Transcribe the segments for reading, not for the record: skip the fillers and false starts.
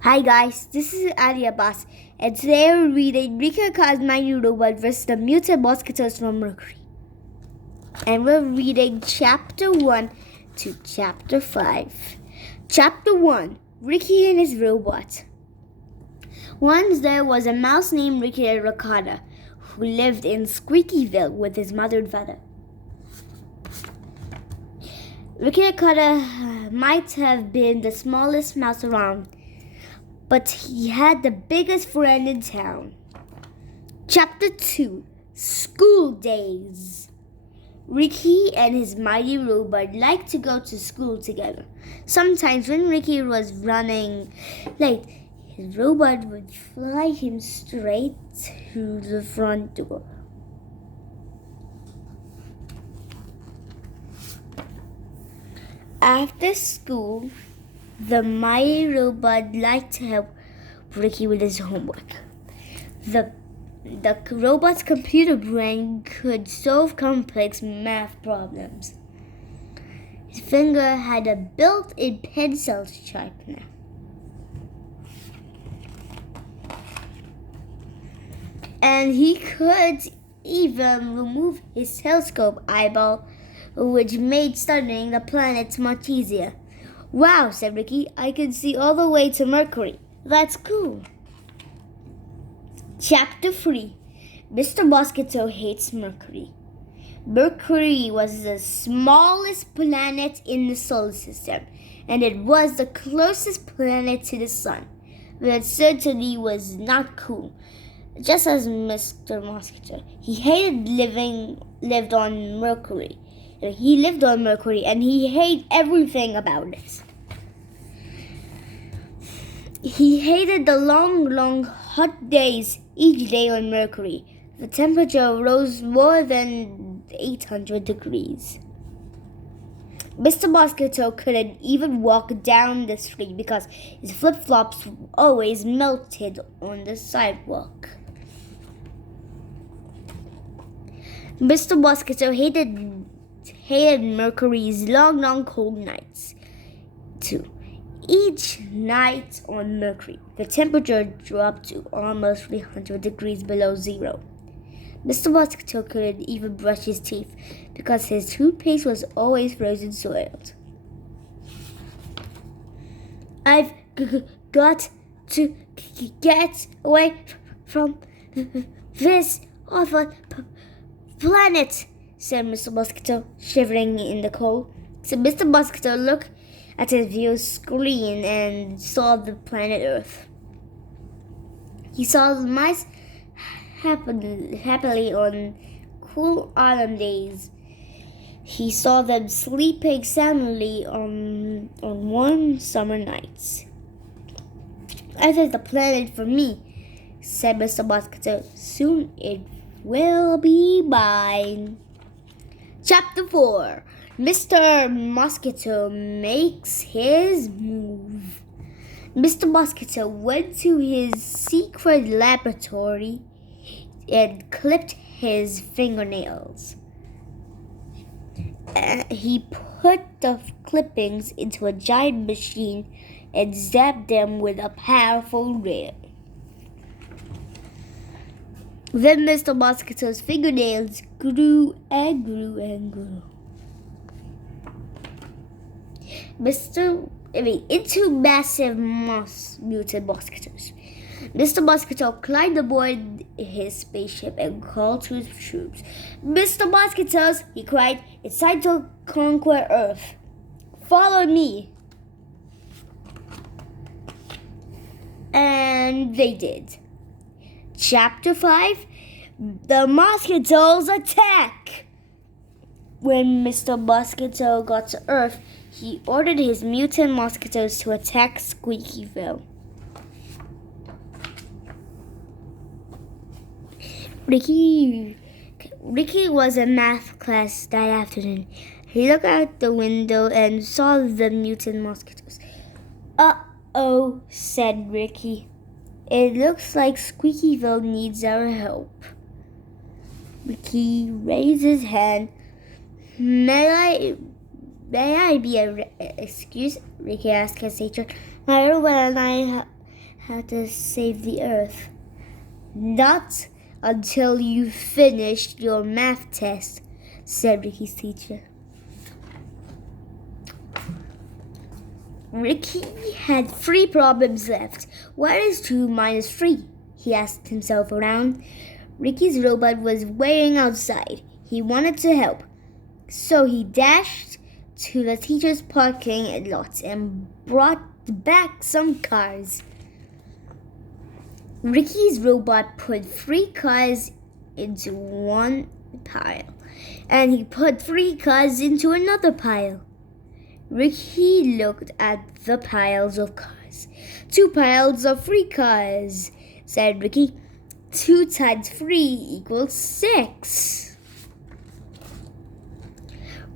Hi guys, this is Ali Abbas, and today we're reading Ricotta's Mighty Robot vs. the Mutant Mosquitoes from Mercury. And we're reading Chapter 1 to Chapter 5. Chapter 1, Ricky and his Robot. Once there was a mouse named Ricotta who lived in Squeakyville with his mother and father. Ricotta might have been the smallest mouse around, but he had the biggest friend in town. Chapter 2, School Days. Ricky and his mighty robot liked to go to school together. Sometimes when Ricky was running late, his robot would fly him straight to the front door. After school, the mighty robot liked to help Ricky with his homework. The robot's computer brain could solve complex math problems. His finger had a built-in pencil sharpener. And he could even remove his telescope eyeball, which made studying the planets much easier. Wow, said Ricky, I can see all the way to Mercury. That's cool. Chapter 3, Mr. Mosquito hates Mercury. Mercury was the smallest planet in the solar system, and it was the closest planet to the sun. But it certainly was not cool. Just as Mr. Mosquito, he lived on Mercury. He lived on Mercury and he hated everything about it. He hated the long, hot days each day on Mercury. The temperature rose more than 800 degrees. Mr. Mosquito couldn't even walk down the street because his flip-flops always melted on the sidewalk. Mr. Mosquito hated Mercury's long, cold nights, too. Each night on Mercury, the temperature dropped to almost 300 degrees below zero. Mr. Mosquito couldn't even brush his teeth because his toothpaste was always frozen soiled. I've got to get away from this awful planet, said Mr. Mosquito, shivering in the cold. So Mr. Mosquito looked at his view screen and saw the planet Earth. He saw the mice happily on cool autumn days. He saw them sleeping soundly on warm summer nights. I think the planet for me, said Mr. Mosquito. Soon it will be mine. Chapter 4, Mr. Mosquito makes his move. Mr. Mosquito went to his secret laboratory and clipped his fingernails. He put the clippings into a giant machine and zapped them with a powerful ray. Then Mr. Mosquito's fingernails grew and grew and grew. Into massive mutant mosquitoes. Mr. Mosquito climbed aboard his spaceship and called to his troops. Mr. Mosquitoes, he cried, it's time to conquer Earth. Follow me. And they did. Chapter 5, The Mosquitoes Attack. When Mr. Mosquito got to Earth, he ordered his mutant mosquitoes to attack Squeakyville. Ricky was in math class that afternoon. He looked out the window and saw the mutant mosquitoes. Uh-oh, said Ricky. It looks like Squeakyville needs our help. Ricky raised his hand. May I be excused? Ricky asked his teacher. My robot and I how to save the Earth. Not until you finished your math test, said Ricky's teacher. Ricky had 3 problems left. What is 2 minus 3? He asked himself around. Ricky's robot was waiting outside. He wanted to help. So he dashed to the teacher's parking lot and brought back some cars. Ricky's robot put 3 cars into one pile, and he put 3 cars into another pile. Ricky looked at the piles of cars. 2 piles of 3 cars, said Ricky. 2 times 3 equals 6.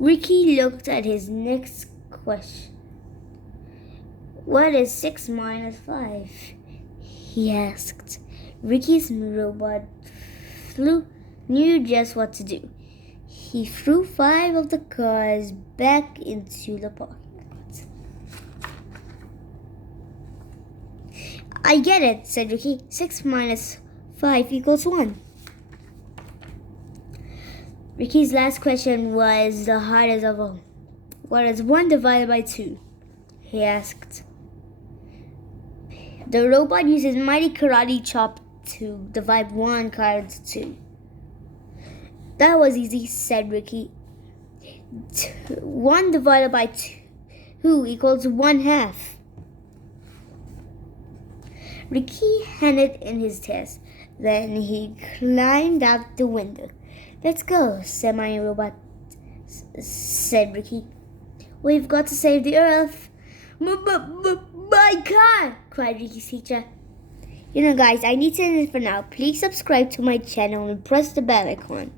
Ricky looked at his next question. What is 6 minus 5? He asked. Ricky's robot knew just what to do. He threw 5 of the cars back into the parking lot. I get it, said Ricky. 6 minus 5 equals 1. Ricky's last question was the hardest of all. What is 1 divided by 2? He asked. The robot uses mighty karate chop to divide 1 card into 2. That was easy, said Ricky. 1 divided by 2 equals 1/2. Ricky handed in his test. Then he climbed out the window. Let's go, said my robot, said Ricky. We've got to save the Earth. My car, cried Ricky's teacher. Guys, I need to end it for now. Please subscribe to my channel and press the bell icon.